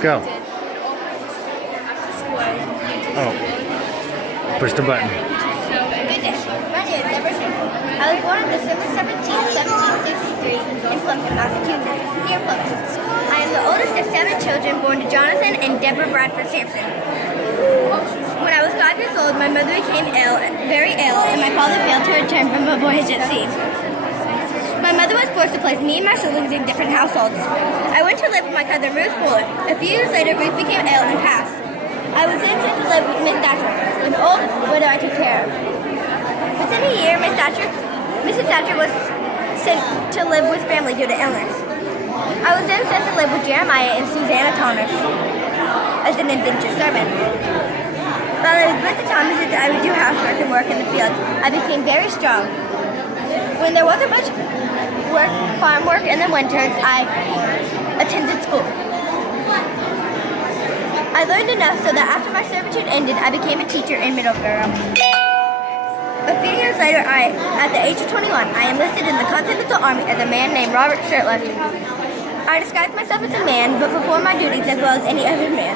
Go. Oh. Push the button. Good day. My name is Deborah Sampson. I was born on December 17th, 1763 in Plumpton, Massachusetts, near Plumpton. I am the oldest of 7 children born to Jonathan and Deborah Bradford Sampson. When I was 5 years old, my mother became very ill, and my father failed to return from a voyage at sea. My mother was forced to place me and my siblings in different households. I went to live with my cousin Ruth Fuller. A few years later, Ruth became ill and passed. I was then sent to live with Miss Thatcher, an old widow I took care of. Within a year, Mrs. Thatcher was sent to live with family due to illness. I was then sent to live with Jeremiah and Susanna Thomas as an indentured servant. While I was with the Thomases, I would do housework and work in the fields. I became very strong. When there wasn't much farm work in the winters, I attended school. I learned enough so that after my servitude ended, I became a teacher in Middleborough. A few years later, at the age of 21, I enlisted in the Continental Army as a man named Robert Shirtlift. I disguised myself as a man, but performed my duties as well as any other man.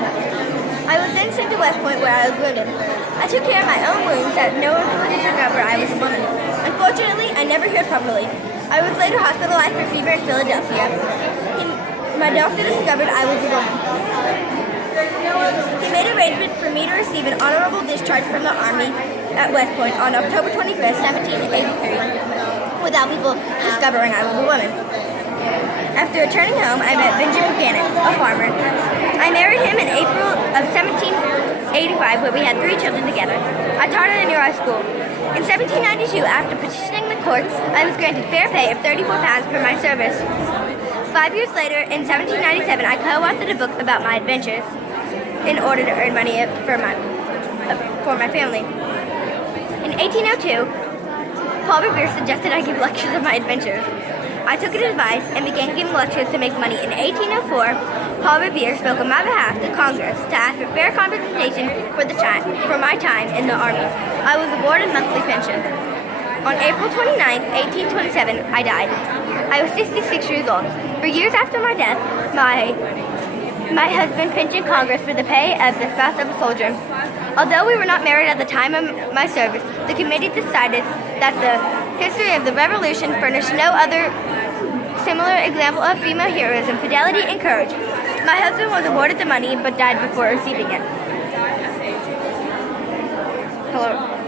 I was then sent to West Point where I was wounded. I took care of my own wounds that no one would discover I was a woman. Unfortunately, I never healed properly. I was later hospitalized for fever in Philadelphia. My doctor discovered I was a woman. He made arrangements for me to receive an honorable discharge from the Army at West Point on October 25th, 1783, without people discovering I was a woman. After returning home, I met Benjamin Buchanan, a farmer. I married him in April of 1785, where we had 3 children together. I taught at a nearby school. In 1792, after petitioning the courts, I was granted fair pay of £34 for my service. 5 years later, in 1797, I co-authored a book about my adventures in order to earn money for my family. In 1802, Paul Revere suggested I give lectures of my adventures. I took his advice and began giving lectures to make money. In 1804, Paul Revere spoke on my behalf to Congress to ask for fair compensation for my time in the Army. I was awarded monthly pension. On April 29, 1827, I died. I was 66 years old. For years after my death, my husband pensioned Congress for the pay of the spouse of a soldier. Although we were not married at the time of my service, the committee decided that the history of the Revolution furnished no other similar example of female heroism, fidelity, and courage. My husband was awarded the money but died before receiving it. Hello.